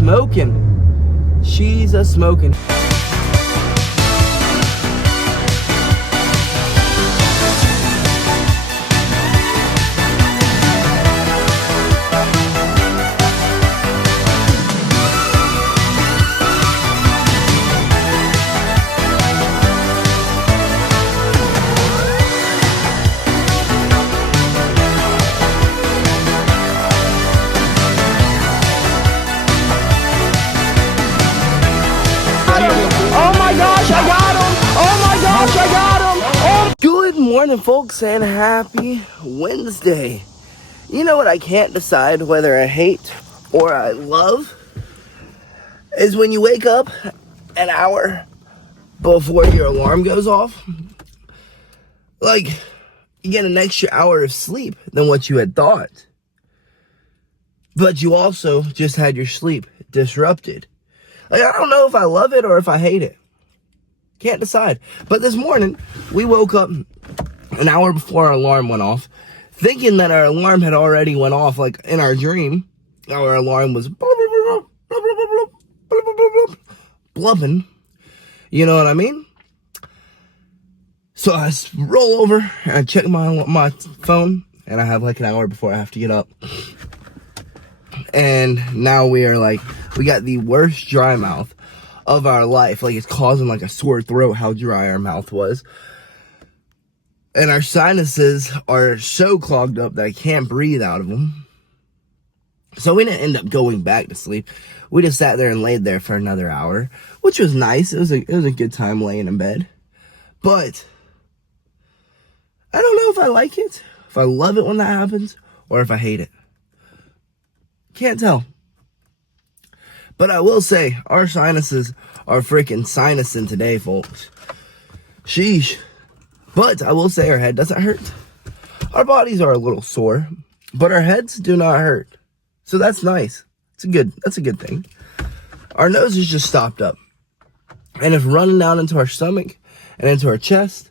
smoking. She's a smoking. Good morning, folks, and happy Wednesday. You know what I can't decide whether I hate or I love is when you wake up an hour before your alarm goes off. Like, you get an extra hour of sleep than what you had thought. But you also just had your sleep disrupted. Like, I don't know if I love it or if I hate it. Can't decide. But this morning, we woke up an hour before our alarm went off, thinking that our alarm had already went off. Like, in our dream, our alarm was blubbing. You know what I mean? So I roll over and I check my phone, and I have like an hour before I have to get up. And now we got the worst dry mouth of our life. Like, it's causing like a sore throat how dry our mouth was. And our sinuses are so clogged up that I can't breathe out of them. So we didn't end up going back to sleep. We just sat there and laid there for another hour, which was nice. It was a good time laying in bed. But I don't know if I like it, if I love it when that happens, or if I hate it. Can't tell. But I will say, our sinuses are freaking sinusing today, folks. Sheesh. But I will say our head doesn't hurt. Our bodies are a little sore, but our heads do not hurt. So that's nice. That's a good thing. Our nose is just stopped up. And it's running down into our stomach and into our chest.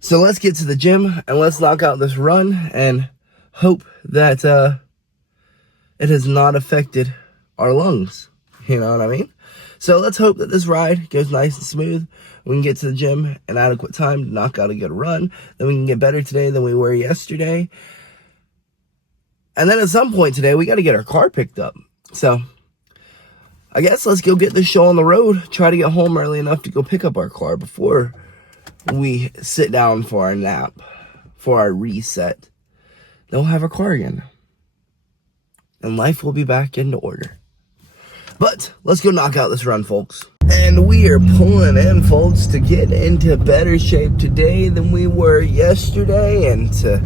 So let's get to the gym and let's knock out this run and hope that it has not affected our lungs. You know what I mean? So let's hope that this ride goes nice and smooth. We can get to the gym in adequate time to knock out a good run. Then we can get better today than we were yesterday. And then at some point today, we got to get our car picked up. So I guess let's go get this show on the road. Try to get home early enough to go pick up our car before we sit down for our nap, for our reset. Then we'll have our car again. And life will be back into order. But let's go knock out this run, folks. And we are pulling in, folks, to get into better shape today than we were yesterday, and to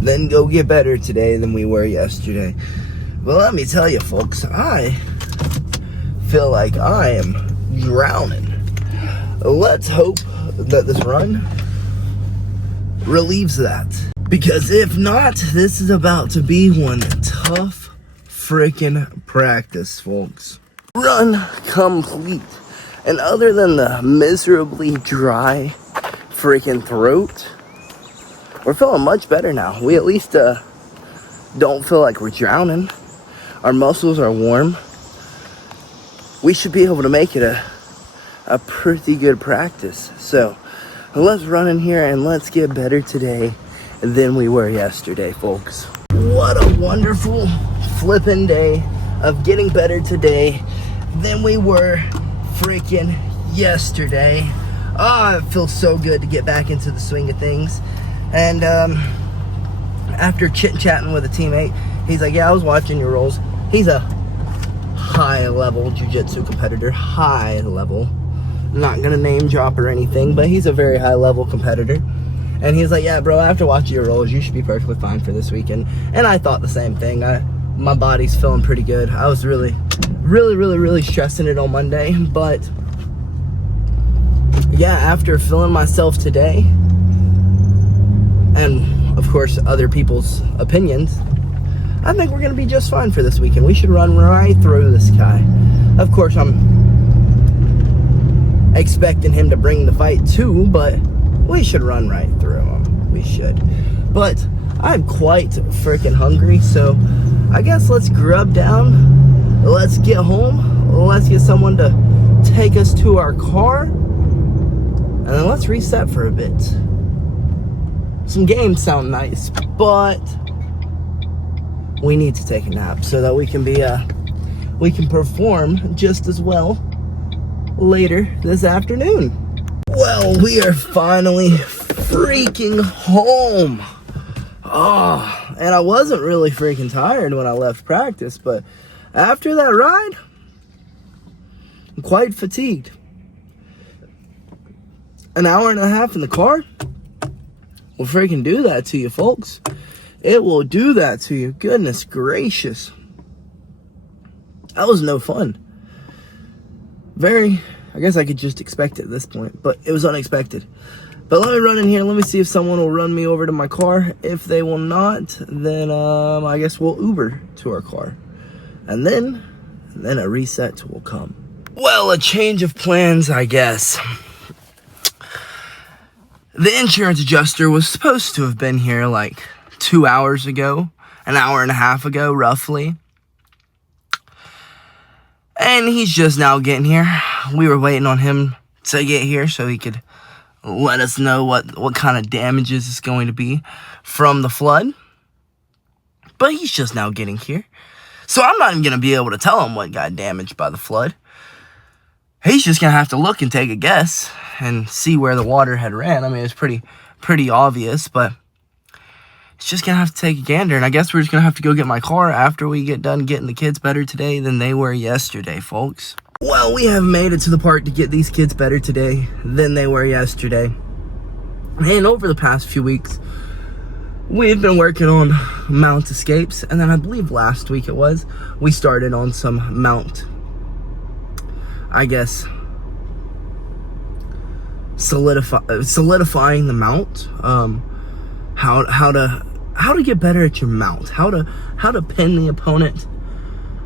then go get better today than we were yesterday. Well, let me tell you, folks, I feel like I am drowning. Let's hope that this run relieves that. Because if not, this is about to be one tough freaking practice, folks. Run complete. And other than the miserably dry freaking throat, we're feeling much better now. We at least don't feel like we're drowning. Our muscles are warm. We should be able to make it a pretty good practice. So let's run in here and let's get better today than we were yesterday, folks. What a wonderful flipping day of getting better today than we were freaking yesterday. Oh, it feels so good to get back into the swing of things. And after chit-chatting with a teammate, he's like, yeah, I was watching your rolls. He's a high-level jiu-jitsu competitor. High level. Not gonna name drop or anything, but he's a very high-level competitor. And he's like, yeah, bro, after watching your rolls, you should be perfectly fine for this weekend. And I thought the same thing. My body's feeling pretty good. I was really stressing it on Monday, but yeah, after feeling myself today, and of course other people's opinions, I think we're gonna be just fine for this weekend. We should run right through this guy. Of course, I'm expecting him to bring the fight too, but we should run right through him. We should. But I'm quite freaking hungry, so I guess let's grub down. Let's get home. let's get someone to take us to our car, and then let's reset for a bit. Some games sound nice, but we need to take a nap so that we can perform just as well later this afternoon. Well, we are finally freaking home. Oh, and I wasn't really freaking tired when I left practice, but after that ride, I'm quite fatigued. An hour and a half in the car will freaking do that to you, folks. It will do that to you. Goodness gracious. That was no fun. I guess I could just expect it at this point, but it was unexpected. But let me run in here. Let me see if someone will run me over to my car. If they will not, then I guess we'll Uber to our car. And then a reset will come. Well, a change of plans, I guess. The insurance adjuster was supposed to have been here like 2 hours ago, an hour and a half ago, roughly. And he's just now getting here. We were waiting on him to get here so he could let us know what kind of damages is going to be from the flood. But he's just now getting here. So I'm not even going to be able to tell him what got damaged by the flood. He's just going to have to look and take a guess and see where the water had ran. I mean, it's pretty obvious, but it's just going to have to take a gander. And I guess we're just going to have to go get my car after we get done getting the kids better today than they were yesterday, folks. Well, we have made it to the part to get these kids better today than they were yesterday. And over the past few weeks, we've been working on mount escapes. And then I believe last week we started on some mount, I guess, solidifying the mount. How to get better at your mount, how to pin the opponent,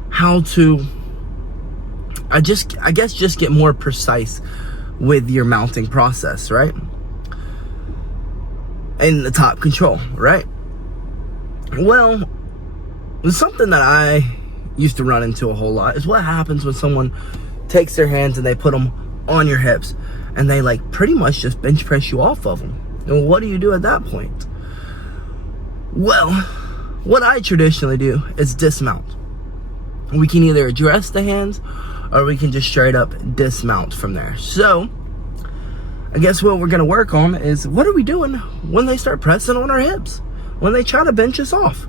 how to I guess just get more precise with your mounting process, right? And the top control, right? Well, something that I used to run into a whole lot is what happens when someone takes their hands and they put them on your hips and they like pretty much just bench press you off of them. And what do you do at that point? Well, what I traditionally do is dismount. We can either address the hands or we can just straight up dismount from there. So, I guess what we're going to work on is what are we doing when they start pressing on our hips? When they try to bench us off?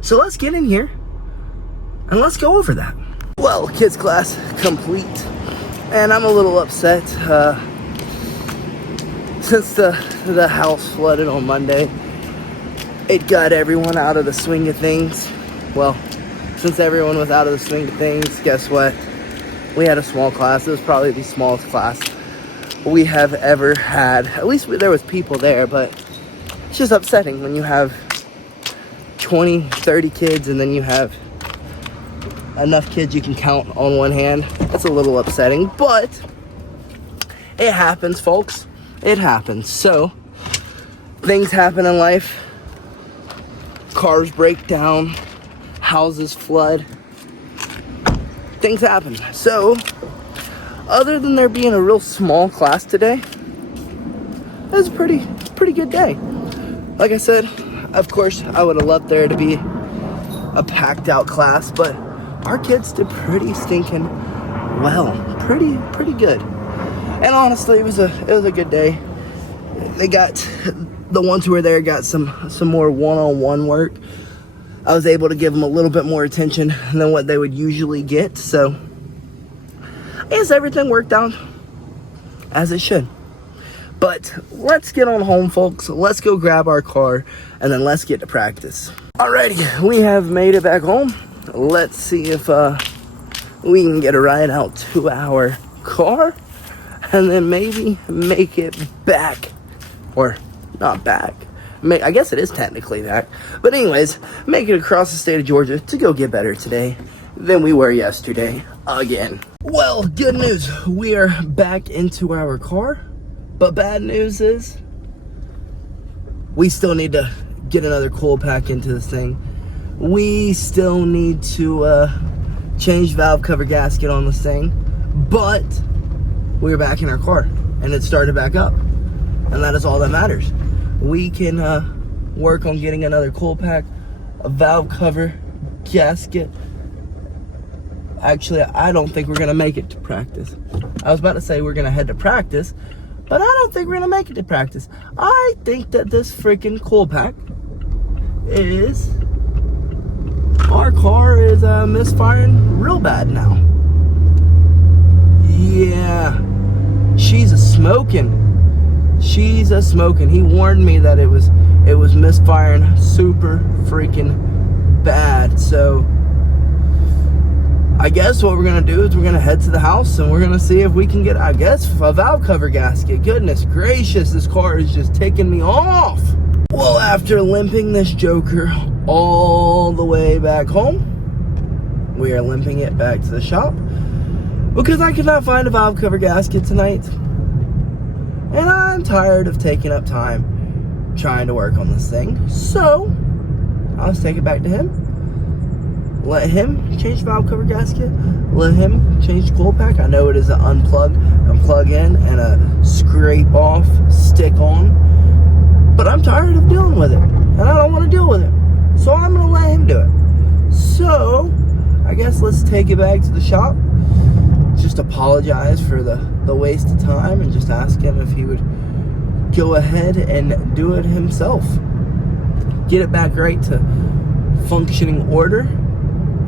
So let's get in here and let's go over that. Well, kids class complete. And I'm a little upset since the house flooded on Monday. It got everyone out of the swing of things. Well, since everyone was out of the swing of things, guess what? We had a small class. It was probably the smallest class we have ever had. At least there was people there, but it's just upsetting when you have 20, 30 kids and then you have enough kids you can count on one hand. That's a little upsetting, but it happens, folks. It happens. So, things happen in life. Cars break down. Houses flood. Things happen. So, other than there being a real small class today, it was a pretty good day. Like I said, of course, I would have loved there to be a packed out class, but our kids did pretty stinking well. Pretty good. And honestly, it was a good day. They got, the ones who were there got some more one-on-one work. I was able to give them a little bit more attention than what they would usually get. So, I guess everything worked out as it should. But let's get on home, folks. Let's go grab our car, and then let's get to practice. Alrighty, we have made it back home. Let's see if we can get a ride out to our car, and then maybe make it back. Or not back. I guess it is technically back. But anyways, make it across the state of Georgia to go get better today than we were yesterday again. Well, good news. We are back into our car. But bad news is we still need to get another coil pack into this thing. We still need to changed valve cover gasket on this thing, but we were back in our car and it started back up, and that is all that matters. We can work on getting another coil pack, a valve cover gasket. Actually, I don't think we're gonna make it to practice. I was about to say we're gonna head to practice, but I don't think we're gonna make it to practice. I think that this freaking coil pack is, our car is misfiring real bad now. Yeah, she's a smoking. He warned me that it was misfiring super freaking bad. So I guess what we're gonna do is we're gonna head to the house and we're gonna see if we can get, I guess, a valve cover gasket. Goodness gracious, this car is just ticking me off. Well, after limping this joker all the way back home, we are limping it back to the shop because I could not find a valve cover gasket tonight. And I'm tired of taking up time trying to work on this thing. So I'll just take it back to him. Let him change the valve cover gasket. Let him change the coil pack. I know it is an unplug in, and a scrape off, stick on. But I'm tired of dealing with it. And I don't want to deal with it. So I'm going to let him do it. So I guess let's take it back to the shop. Just apologize for the waste of time and just ask him if he would go ahead and do it himself. Get it back right to functioning order.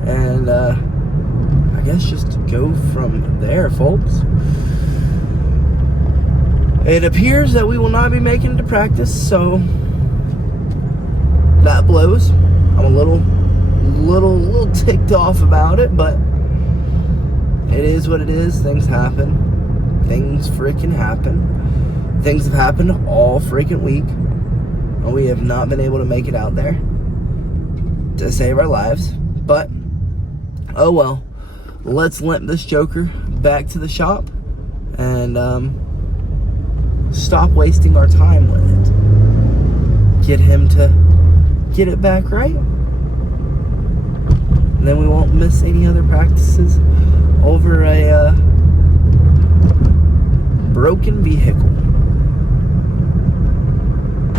And I guess just go from there, folks. It appears that we will not be making it to practice, so that blows. I'm a little ticked off about it, but it is what it is. Things happen. Things freaking happen. Things have happened all freaking week, and we have not been able to make it out there to save our lives. But oh well, let's limp this joker back to the shop and stop wasting our time with it. Get him to get it back right, and then we won't miss any other practices over a broken vehicle.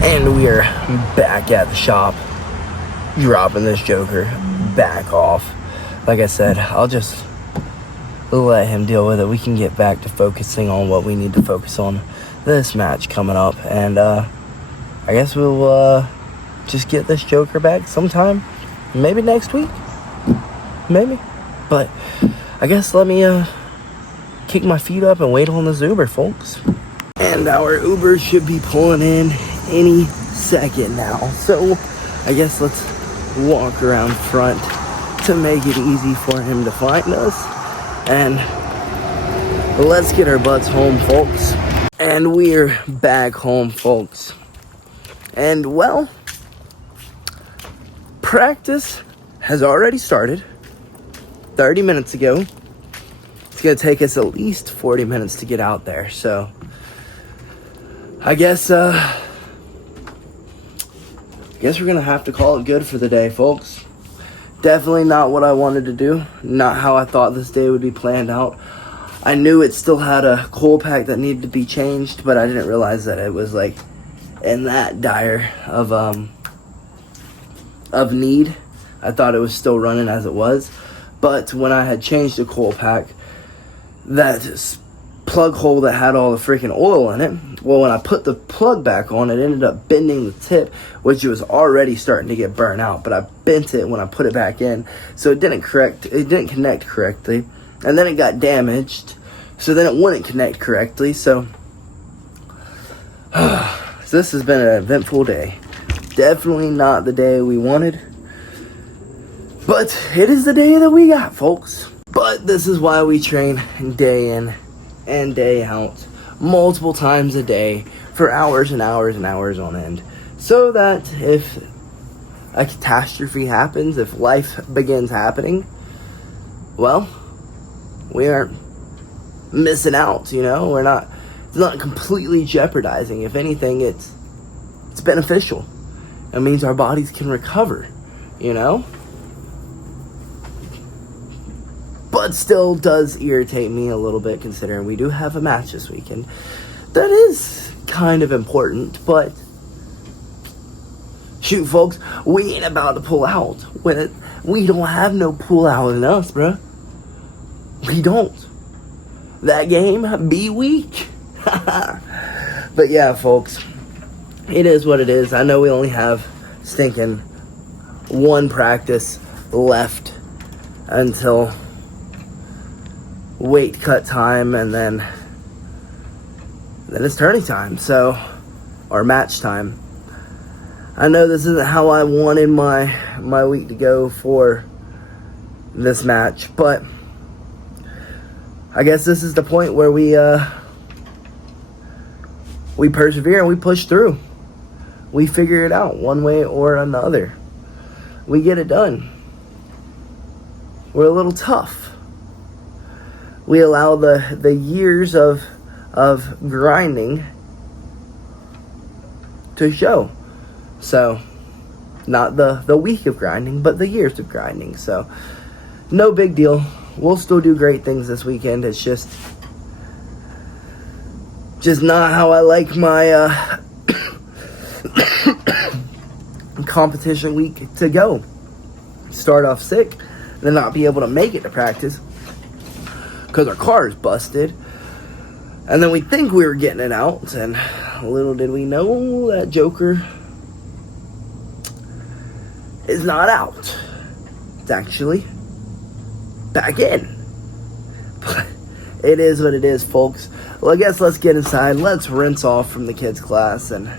And we are back at the shop, dropping this joker back off. Like I said, I'll just let him deal with it. We can get back to focusing on what we need to focus on this match coming up, and I guess we'll just get this joker back sometime, maybe next week, maybe. But I guess let me kick my feet up and wait on this Uber, folks. And our Uber should be pulling in any second now. So I guess let's walk around front to make it easy for him to find us. And let's get our butts home, folks. And we're back home, folks. And well, practice has already started 30 minutes ago. It's gonna take us at least 40 minutes to get out there, so I guess we're gonna have to call it good for the day, folks. Definitely not what I wanted to do, not how I thought this day would be planned out. I knew it still had a coil pack that needed to be changed, but I didn't realize that it was like in that dire of need. I thought it was still running as it was. But when I had changed the coil pack, that plug hole that had all the freaking oil in it, well, when I put the plug back on, it ended up bending the tip, which was already starting to get burnt out. But I bent it when I put it back in, so it didn't connect correctly, and then it got damaged, so then it wouldn't connect correctly. So this has been an eventful day. Definitely not the day we wanted, but it is the day that we got, folks. But this is why we train day in and day out, multiple times a day, for hours and hours and hours on end, so that if a catastrophe happens, if life begins happening, well, we aren't missing out, you know? It's not completely jeopardizing. If anything, it's beneficial. It means our bodies can recover, you know? but still does irritate me a little bit considering we do have a match this weekend. That is kind of important, but shoot, folks, we ain't about to pull out. We don't have no pull out in us, bruh. We don't. That game be weak. But yeah, folks, it is what it is. I know we only have stinking one practice left until weight cut time, and then it's tourney time, or match time. I know this isn't how I wanted my week to go for this match, but I guess this is the point where we persevere and we push through. We figure it out one way or another. We get it done. We're a little tough. We allow the years of grinding to show. So, not the week of grinding, but the years of grinding. So, no big deal. We'll still do great things this weekend. It's just not how I like my competition week to go. Start off sick, then not be able to make it to practice because our car is busted. And then we think we were getting it out, and little did we know that joker is not out. It's actually back in. But it is what it is, folks. Well, I guess let's get inside. Let's rinse off from the kids' class, and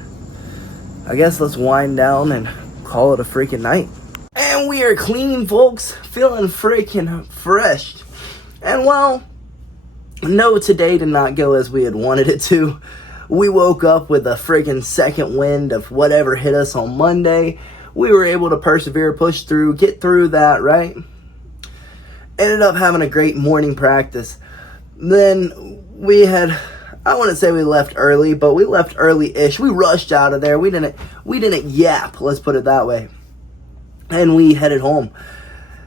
I guess let's wind down and call it a freaking night. And we are clean, folks. Feeling freaking fresh. And well, no, today did not go as we had wanted it to. We woke up with a freaking second wind of whatever hit us on Monday. We were able to persevere, push through, get through that, right? Ended up having a great morning practice. Then we had, I wouldn't say we left early, but we left early-ish. We rushed out of there. We didn't yap, let's put it that way. And we headed home,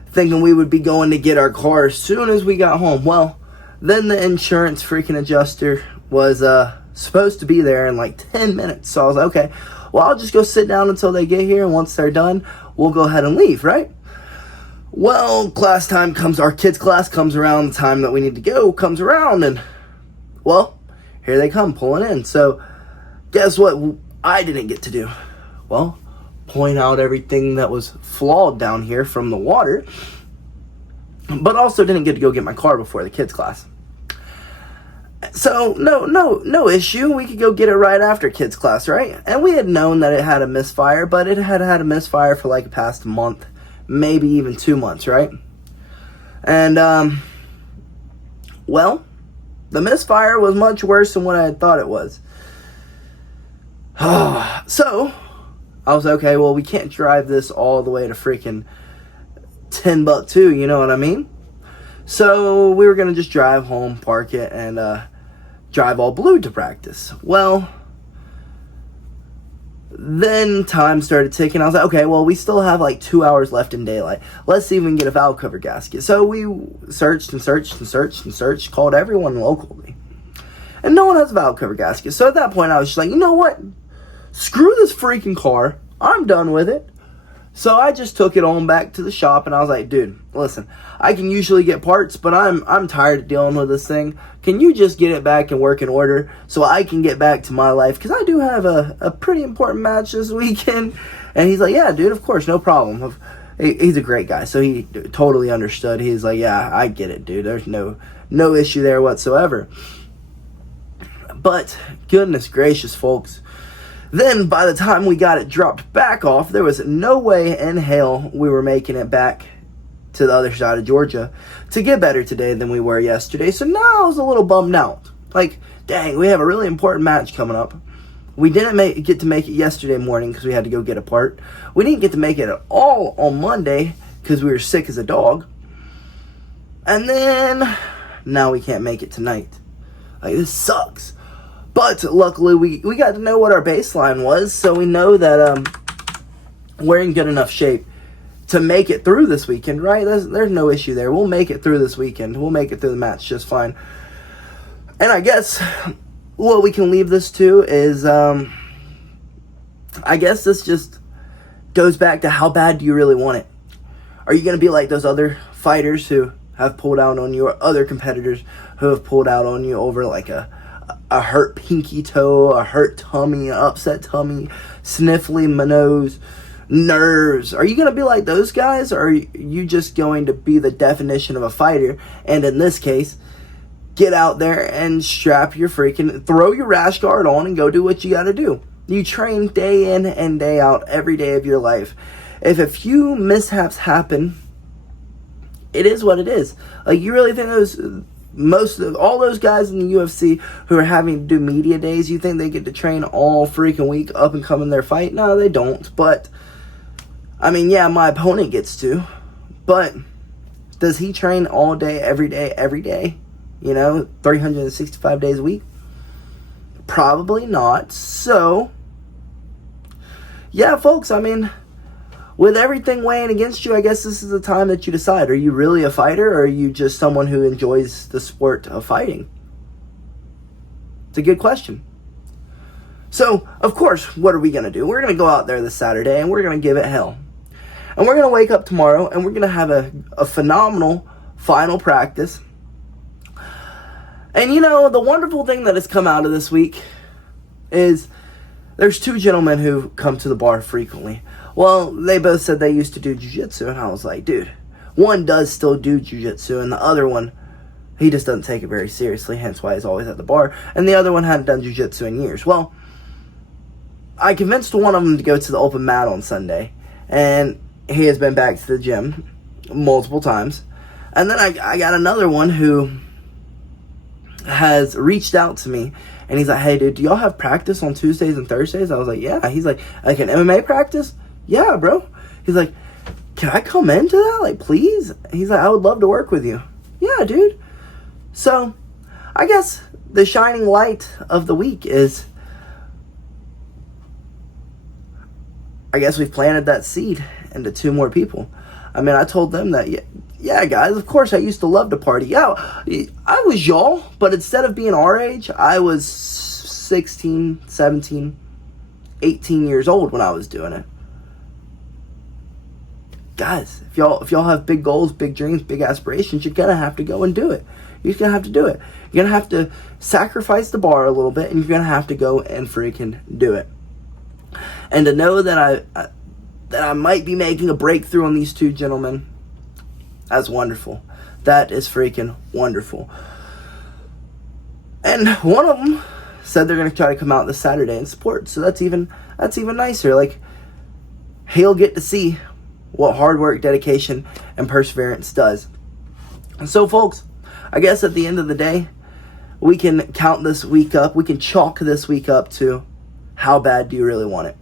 thinking we would be going to get our car as soon as we got home. Well, then the insurance freaking adjuster was supposed to be there in like 10 minutes. So I was like, okay, well, I'll just go sit down until they get here, and once they're done, we'll go ahead and leave, right? Well, class time comes, our kids' class comes around, the time that we need to go comes around, and, well, here they come, pulling in. So, guess what I didn't get to do? Well, point out everything that was flawed down here from the water, but also didn't get to go get my car before the kids' class. So, no issue. We could go get it right after kids' class, right? And we had known that it had a misfire, but it had a misfire for like the past month, maybe even 2 months, right? And, well, the misfire was much worse than what I had thought it was. So, I was like, okay, well, we can't drive this all the way to freaking Timbuktu, you know what I mean? So, we were going to just drive home, park it, and drive all blue to practice. Well, then time started ticking. I was like, okay, well, we still have like 2 hours left in daylight. Let's see if we can get a valve cover gasket. So we searched and searched and searched and searched, called everyone locally, and no one has a valve cover gasket. So at that point, I was just like, you know what? Screw this freaking car. I'm done with it. So I just took it on back to the shop, and I was like, dude, listen, I can usually get parts, but I'm tired of dealing with this thing. Can you just get it back and work in order so I can get back to my life? Because I do have a pretty important match this weekend. And he's like, yeah, dude, of course, no problem. He's a great guy, so he totally understood. He's like, yeah, I get it, dude. There's no issue there whatsoever. But goodness gracious, folks. Then, by the time we got it dropped back off, there was no way in hell we were making it back to the other side of Georgia to get better today than we were yesterday. So now I was a little bummed out. Like, dang, we have a really important match coming up. We didn't get to make it yesterday morning because we had to go get a part. We didn't get to make it at all on Monday because we were sick as a dog. And then, now we can't make it tonight. Like, this sucks. But luckily, we got to know what our baseline was, so we know that we're in good enough shape to make it through this weekend, right? There's no issue there. We'll make it through this weekend. We'll make it through the match just fine. And I guess what we can leave this to is, I guess this just goes back to how bad do you really want it? Are you going to be like those other fighters who have pulled out on you, or other competitors who have pulled out on you over like a hurt pinky toe, a hurt tummy, an upset tummy, sniffly nose, nerves? Are you going to be like those guys, or are you just going to be the definition of a fighter, and in this case, get out there and throw your rash guard on and go do what you got to do? You train day in and day out every day of your life. If a few mishaps happen, it is what it is. Like, you really think all those guys in the UFC who are having to do media days, you think they get to train all freaking week up and come in their fight? No, they don't. But, I mean, yeah, my opponent gets to. But, does he train all day, every day? 365 days a week? Probably not. So, yeah, folks, I mean, with everything weighing against you, I guess this is the time that you decide. Are you really a fighter, or are you just someone who enjoys the sport of fighting? It's a good question. So, of course, what are we going to do? We're going to go out there this Saturday, and we're going to give it hell. And we're going to wake up tomorrow, and we're going to have a phenomenal final practice. And, the wonderful thing that has come out of this week is there's two gentlemen who come to the bar frequently. Well, they both said they used to do jiu-jitsu, and I was like, dude, one does still do jiu-jitsu, and the other one, he just doesn't take it very seriously, hence why he's always at the bar, and the other one hadn't done jiu-jitsu in years. Well, I convinced one of them to go to the open mat on Sunday, and he has been back to the gym multiple times. And then I got another one who has reached out to me, and he's like, hey, dude, do y'all have practice on Tuesdays and Thursdays? I was like, yeah. He's like an MMA practice? Yeah, bro. He's like, can I come into that? Like, please? He's like, I would love to work with you. Yeah, dude. So, I guess the shining light of the week is, I guess we've planted that seed into two more people. I mean, I told them that, yeah, guys, of course I used to love to party. Yeah, I was y'all, but instead of being our age, I was 16, 17, 18 years old when I was doing it. Guys, if y'all have big goals, big dreams, big aspirations, you're going to have to go and do it. You're just going to have to do it. You're going to have to sacrifice the bar a little bit, and you're going to have to go and freaking do it. And to know that I might be making a breakthrough on these two gentlemen, that's wonderful. That is freaking wonderful. And one of them said they're going to try to come out this Saturday and support. So that's even nicer. Like, he'll get to see what hard work, dedication, and perseverance does. And so, folks, I guess at the end of the day, we can count this week up. We can chalk this week up to how bad do you really want it?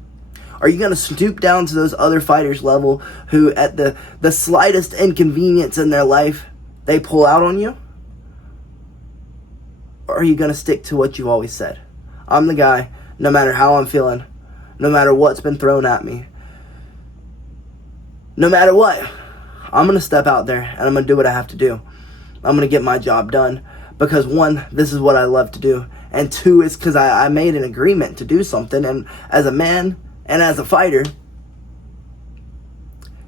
Are you going to stoop down to those other fighters' level who, at the slightest inconvenience in their life, they pull out on you? Or are you going to stick to what you've always said? I'm the guy, no matter how I'm feeling, no matter what's been thrown at me, no matter what, I'm going to step out there and I'm going to do what I have to do. I'm going to get my job done because, one, this is what I love to do, and two, it's because I made an agreement to do something, and as a man and as a fighter,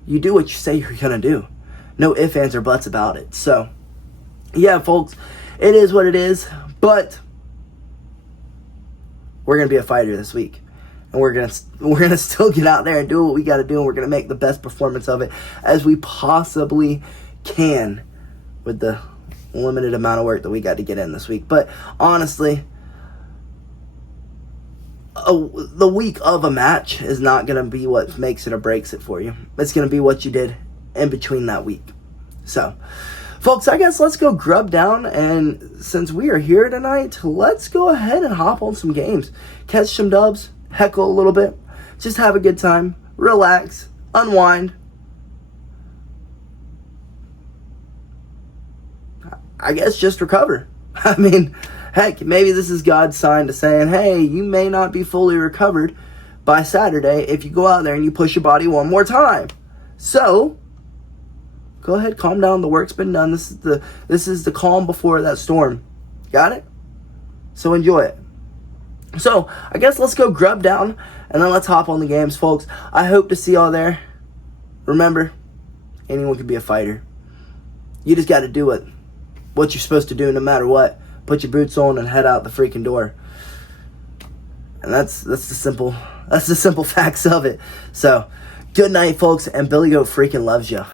you do what you say you're going to do. No ifs, ands, or buts about it. So, yeah, folks, it is what it is, but we're going to be a fighter this week. And we're gonna still get out there and do what we got to do, and we're going to make the best performance of it as we possibly can with the limited amount of work that we got to get in this week. But honestly, the week of a match is not going to be what makes it or breaks it for you. It's going to be what you did in between that week. So, folks, I guess let's go grub down, and since we are here tonight, let's go ahead and hop on some games. Catch some dubs, heckle a little bit, just have a good time, relax, unwind. I guess just recover. I mean, heck, maybe this is God's sign to saying, hey, you may not be fully recovered by Saturday if you go out there and you push your body one more time. So go ahead, calm down. The work's been done. This is the calm before that storm. Got it? So enjoy it. So I guess let's go grub down and then let's hop on the games, folks. I hope to see y'all there. Remember, anyone can be a fighter. You just got to do what you're supposed to do no matter what. Put your boots on and head out the freaking door. And that's the simple facts of it. So good night, folks, and BillyGoat freaking loves you.